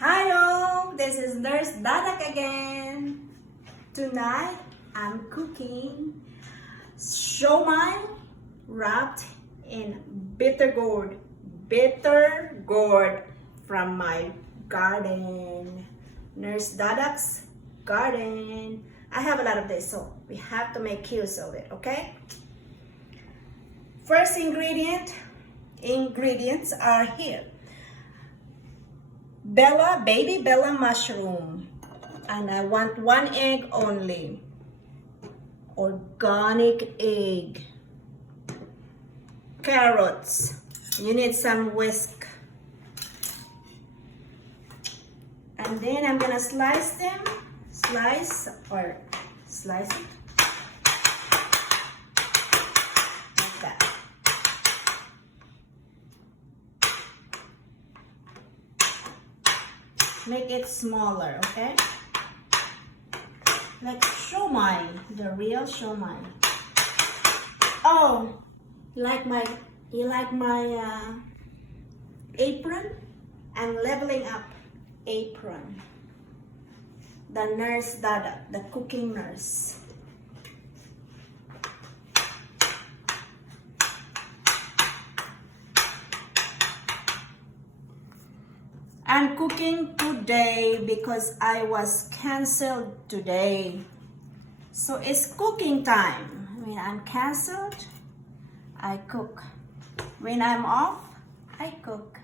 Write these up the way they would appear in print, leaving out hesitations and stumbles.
Hi all, this is Nurse Dadak again. Tonight I'm cooking siomai wrapped in bitter gourd from my garden, Nurse Dadak's garden. I have a lot of this, so we have to make use of it, okay? First ingredients are here. Baby Bella mushroom, and I want 1 egg only. Organic egg. Carrots, you need some whisk. And then I'm gonna slice them, slice it. Like that. Make it smaller, okay? Like siomai, the real siomai. Oh, you like my apron? I'm leveling up apron. The Nurse Dadak, the cooking nurse. I'm cooking today because I was canceled today. So it's cooking time. When I'm canceled, I cook. When I'm off, I cook.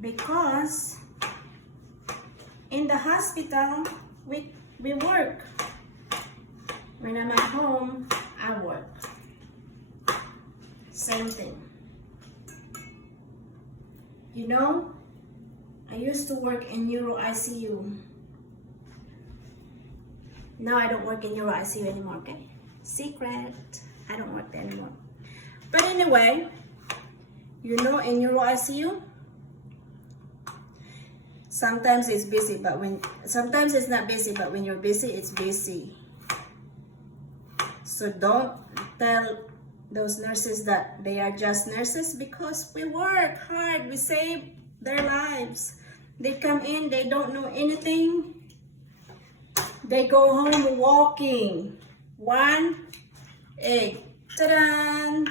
Because in the hospital, we work. When I'm at home, I work. Same thing. You know, I used to work in Neuro ICU. Now I don't work in Neuro ICU anymore, okay? Secret. I don't work there anymore. But anyway, you know, in Neuro ICU, sometimes it's busy, but sometimes it's not busy, but when you're busy, it's busy. So don't tell those nurses that they are just nurses, because we work hard, we save their lives. They come in, they don't know anything. They go home walking. 1 egg. Ta-da!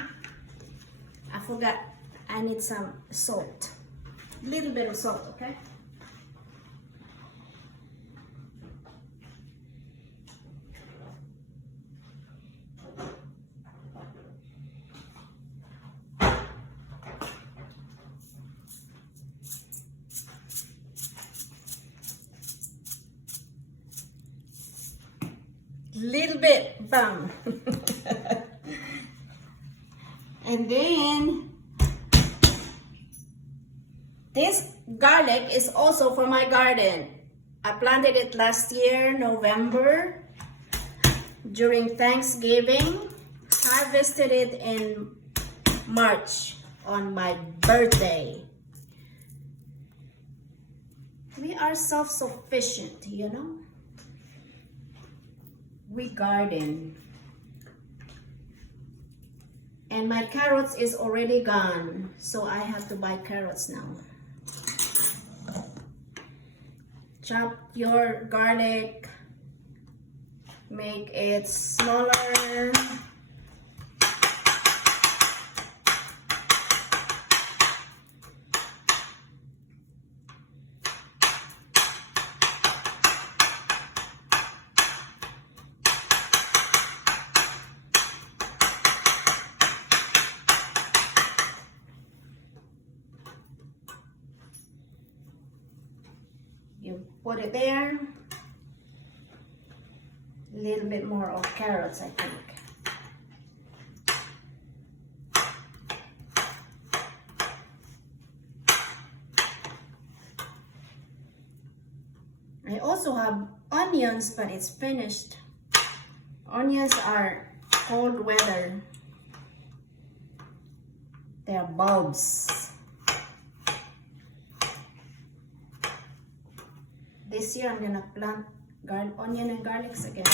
I forgot, I need some salt. A little bit of salt, okay? Little bit, bam. And then this garlic is also for my garden. I planted it last year, November, during Thanksgiving. Harvested it in March on my birthday. We are self-sufficient, you know. We garden. And my carrots is already gone, so I have to buy carrots now. Chop your garlic, make it smaller. You put it there. A little bit more of carrots, I think. I also have onions, but it's finished. Onions are cold weather. They are bulbs. this year I'm gonna plant onion and garlics again.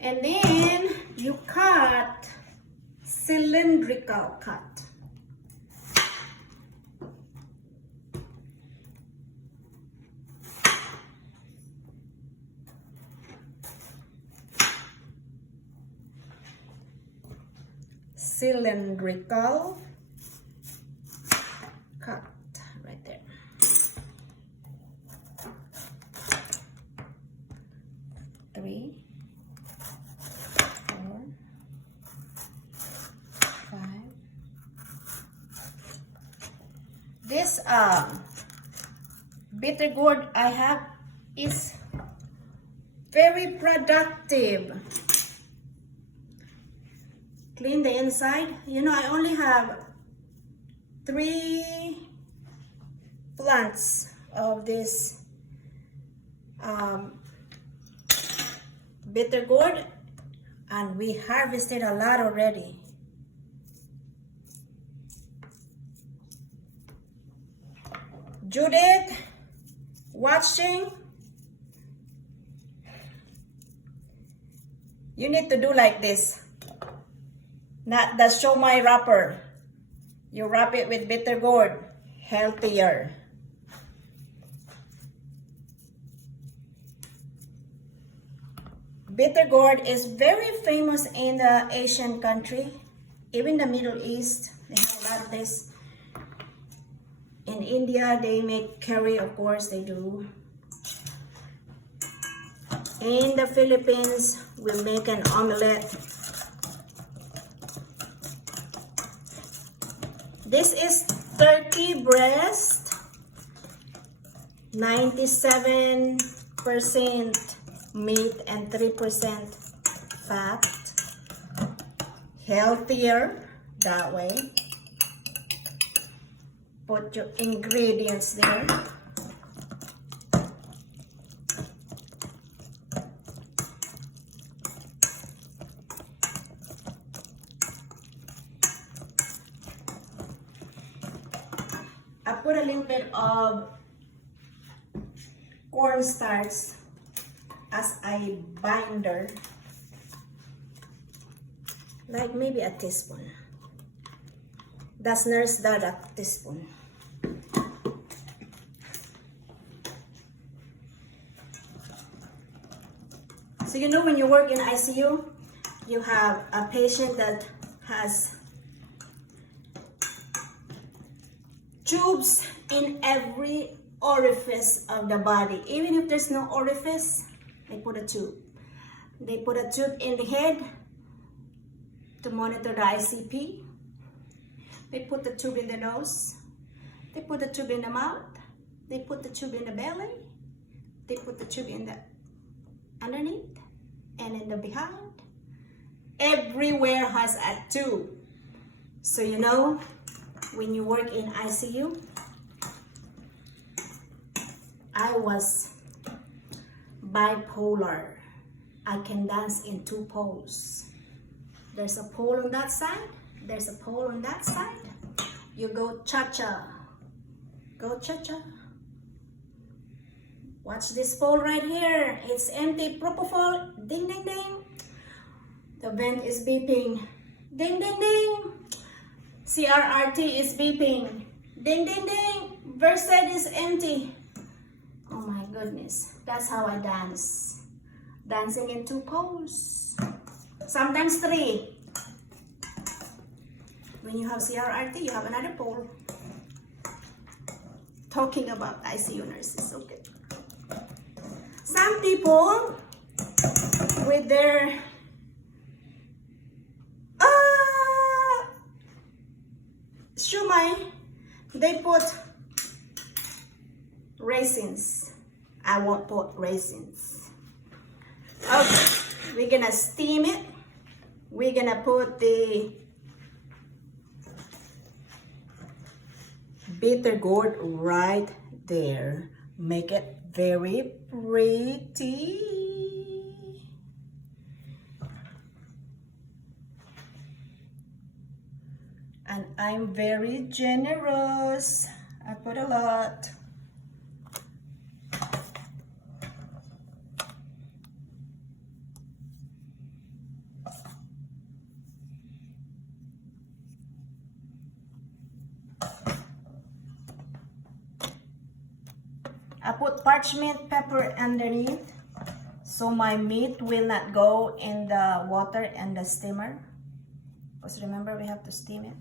And then you cut cylindrical cut. Cylindrical cut right there. 3, 4, 5. This bitter gourd I have is very productive. Clean the inside. You know, I only have 3 plants of this bitter gourd, and we harvested a lot already. Judith, watching, you need to do like this. Not the Siomai wrapper. You wrap it with bitter gourd. Healthier. Bitter gourd is very famous in the Asian country. Even the Middle East, they have a lot of this. In India, they make curry, of course they do. In the Philippines, we make an omelette. This is turkey breast, 97% meat and 3% fat. Healthier that way. Put your ingredients there. I put a little bit of cornstarch as a binder, like maybe a teaspoon. That's Nurse Dadak teaspoon. So you know when you work in ICU, you have a patient that has tubes in every orifice of the body. Even if there's no orifice, they put a tube. They put a tube in the head to monitor the ICP. They put the tube in the nose. They put the tube in the mouth. They put the tube in the belly. They put the tube in the underneath and in the behind. Everywhere has a tube. So you know, when you work in ICU, I was bipolar. I can dance in 2 poles. There's a pole on that side. There's a pole on that side. You go cha-cha. Go cha-cha. Watch this pole right here. It's empty. Propofol. Ding, ding, ding. The vent is beeping. Ding, ding, ding. CRRT is beeping. Ding, ding, ding. Versed is empty. Oh my goodness. That's how I dance. Dancing in 2 poles. Sometimes 3. When you have CRRT, you have another pole. Talking about ICU nurses. Okay. Some people with their Siomai, they put raisins. I won't put raisins. Okay, we're gonna steam it. We're gonna put the bitter gourd right there. Make it very pretty. And I'm very generous. I put a lot. I put parchment pepper underneath so my meat will not go in the water and the steamer. Because remember, we have to steam it.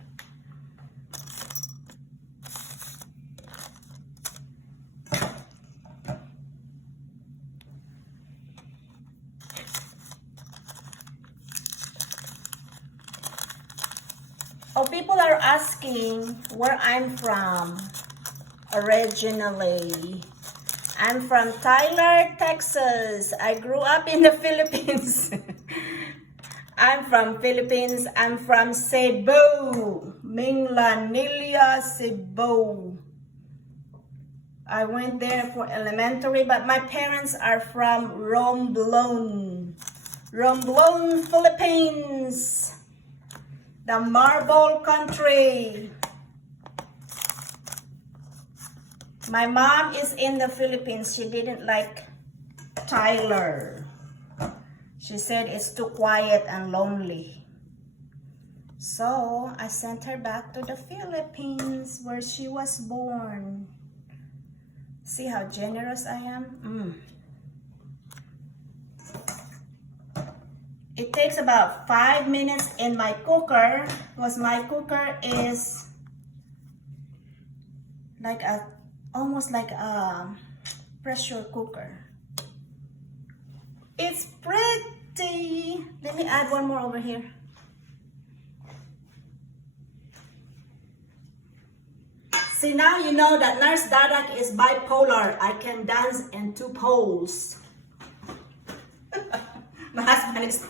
Oh, people are asking where I'm from originally. I'm from Tyler, Texas. I grew up in the Philippines. I'm from Philippines. I'm from Cebu, Minglanilla, Cebu. I went there for elementary, but my parents are from Romblon, Philippines. The marble country. My mom is in the Philippines. She didn't like Tyler. She said it's too quiet and lonely. So I sent her back to the Philippines where she was born. See how generous I am? It takes about 5 minutes in my cooker because my cooker is like almost like a pressure cooker. It's pretty. Let me add one more over here. See, now you know that Nurse Dadak is bipolar. I can dance in 2 poles. My husband is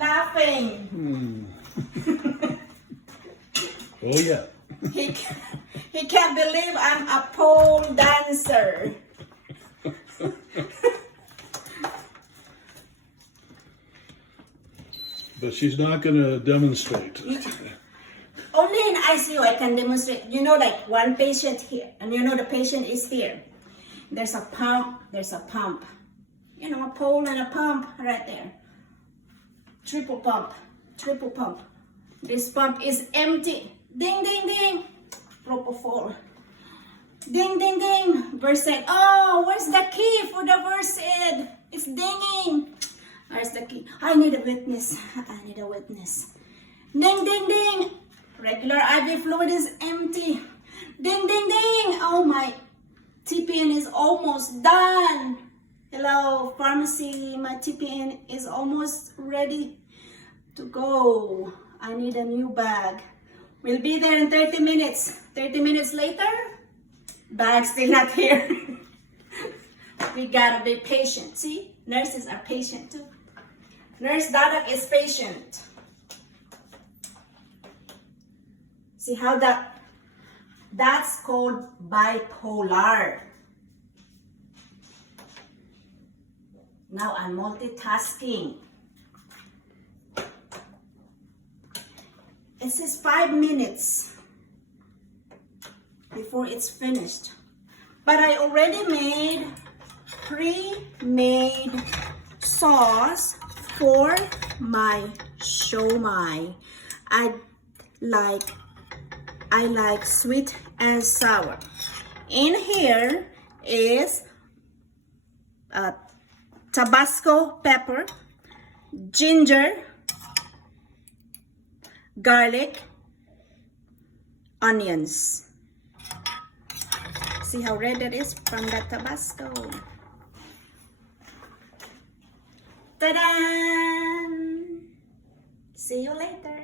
laughing. Oh yeah. He can't believe I'm a pole dancer. But she's not going to demonstrate. Only in ICU I can demonstrate. You know, like one patient here, and you know the patient is here. There's a pump, You know, a pole and a pump right there. Triple pump. This pump is empty. Ding, ding, ding. Propofol. Ding, ding, ding. Versed. Oh, where's the key for the Versed? It's dinging. Where's the key? I need a witness. Ding, ding, ding. Regular IV fluid is empty. Ding, ding, ding. Oh, my TPN is almost done. Hello, pharmacy. My TPN is almost ready to go. I need a new bag. We'll be there in 30 minutes. 30 minutes later, bag's still not here. We gotta be patient. See, nurses are patient too. Nurse Dadak is patient. See how that's called bipolar. Now I'm multitasking. It says 5 minutes before it's finished. But I already made pre-made sauce for my siomai. I like sweet and sour. In here is Tabasco pepper, ginger, garlic, onions. See how red it is from the Tabasco. Ta-da! See you later.